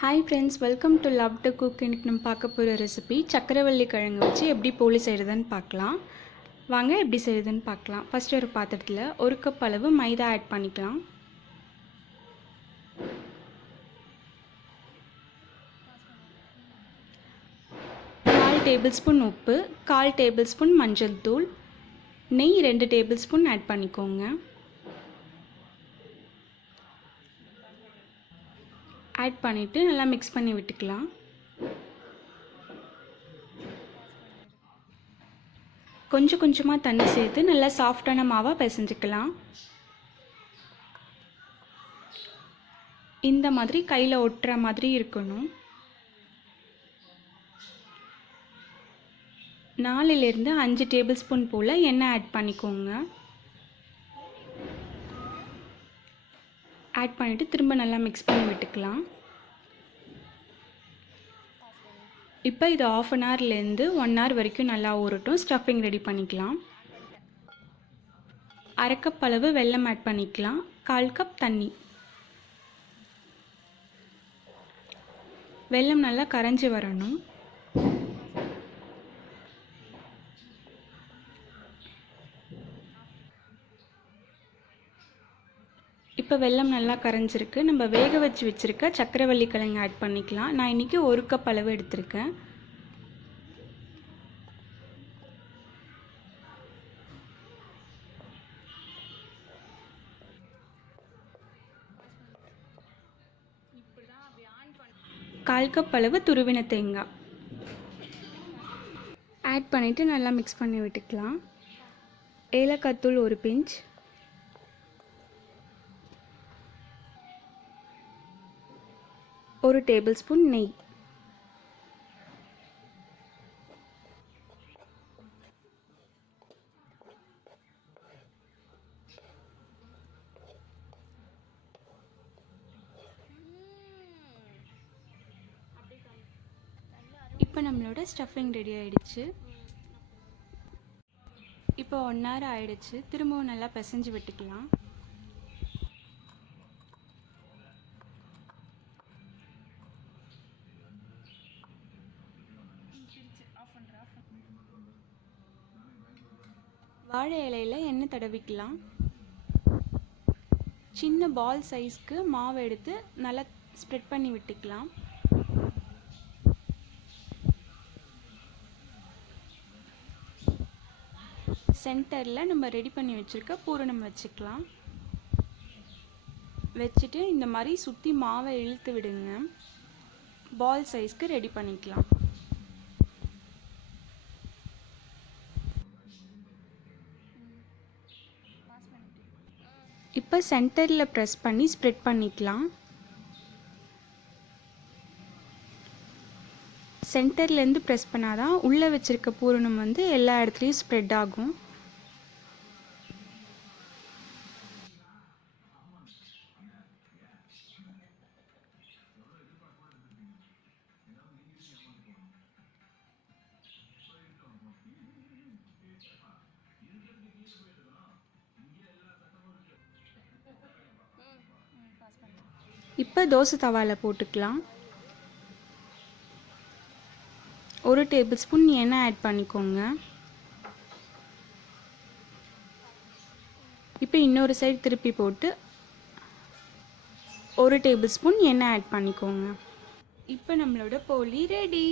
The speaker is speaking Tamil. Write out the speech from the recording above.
Hi friends, welcome to love to cook. இன்றைக்கி நம்ம பார்க்க போகிற ரெசிபி சக்கரவள்ளி கிழங்கு வச்சு எப்படி போலி செய்கிறதுன்னு பார்க்கலாம். வாங்க எப்படி செய்கிறதுன்னு பார்க்கலாம். ஃபஸ்ட்டு ஒரு பாத்திரத்தில் 1 கப் அளவு மைதா ஆட் பண்ணிக்கலாம். கால் டேபிள் ஸ்பூன் உப்பு, 1/4 டேபிள் ஸ்பூன் மஞ்சள் தூள், நெய் 2 டேபிள் ஸ்பூன் ஆட் பண்ணிக்கோங்க. ஆட் பண்ணிவிட்டு நல்லா மிக்ஸ் பண்ணி விட்டுக்கலாம். கொஞ்சம் கொஞ்சமாக தண்ணி சேர்த்து நல்லா சாஃப்டான மாவாக பிசைஞ்சிக்கலாம். இந்த மாதிரி கையில் ஒட்டுற மாதிரி இருக்கணும். 4லிருந்து 5 டேபிள் ஸ்பூன் போல் எண்ணெய் ஆட் பண்ணிக்கோங்க. ஆட் பண்ணிவிட்டு திரும்ப நல்லா மிக்ஸ் பண்ணி விட்டுக்கலாம். இப்போ இது 1/2 ஹவர்லேருந்து 1 ஹவர் வரைக்கும் நல்லா ஊறட்டும். ஸ்டஃபிங் ரெடி பண்ணிக்கலாம். 1/2 கப் அளவு வெல்லம் ஆட் பண்ணிக்கலாம். 1/4 கப் தண்ணி. வெல்லம் நல்லா கரைஞ்சி வரணும். இப்போ வெல்லம் நல்லா கரைஞ்சிருக்கு. நம்ம வேக வச்சு வச்சுருக்க சக்கரவள்ளி கிழங்கு ஆட் பண்ணிக்கலாம். நான் இன்றைக்கி 1 கப் அளவு எடுத்திருக்கேன். கால் கப் அளவு துருவின தேங்காய் ஆட் பண்ணிவிட்டு நல்லா மிக்ஸ் பண்ணி விட்டுக்கலாம். ஏலக்காய் தூள் 1 பிஞ்ச், ஒரு டேபிள் ஸ்பூன் நெய், இப்போ நம்மளோட ஸ்டஃபிங் ரெடி ஆயிடுச்சு. இப்போ 1 ஹவர் ஆயிடுச்சு. திரும்பவும் நல்லா பிசைஞ்சு விட்டுக்கலாம். வாழை இலையில் எண்ணெய் தடவிக்கலாம். சின்ன பால் சைஸ்க்கு மாவு எடுத்து நல்லா ஸ்ப்ரெட் பண்ணி விட்டுக்கலாம். சென்டரில் நம்ம ரெடி பண்ணி வச்சுருக்க பூரணம் வச்சுக்கலாம். வச்சுட்டு இந்த மாதிரி சுற்றி மாவை இழுத்து விடுங்க. பால் சைஸ்க்கு ரெடி பண்ணிக்கலாம். இப்போ சென்டரில் ப்ரெஸ் பண்ணி ஸ்ப்ரெட் பண்ணிக்கலாம். சென்டர்லேருந்து ப்ரெஸ் பண்ணாதான் உள்ளே வச்சுருக்க பூரணம் வந்து எல்லா இடத்துலையும் ஸ்ப்ரெட் ஆகும். இப்போ தோசை தவாவில் போட்டுக்கலாம். 1 டேபிள் ஸ்பூன் எண்ணெய் ஆட் பண்ணிக்கோங்க. இப்போ இன்னொரு சைடு திருப்பி போட்டு 1 டேபிள் ஸ்பூன் எண்ணெய் ஆட் பண்ணிக்கோங்க. இப்போ நம்மளோட போலி ரெடி.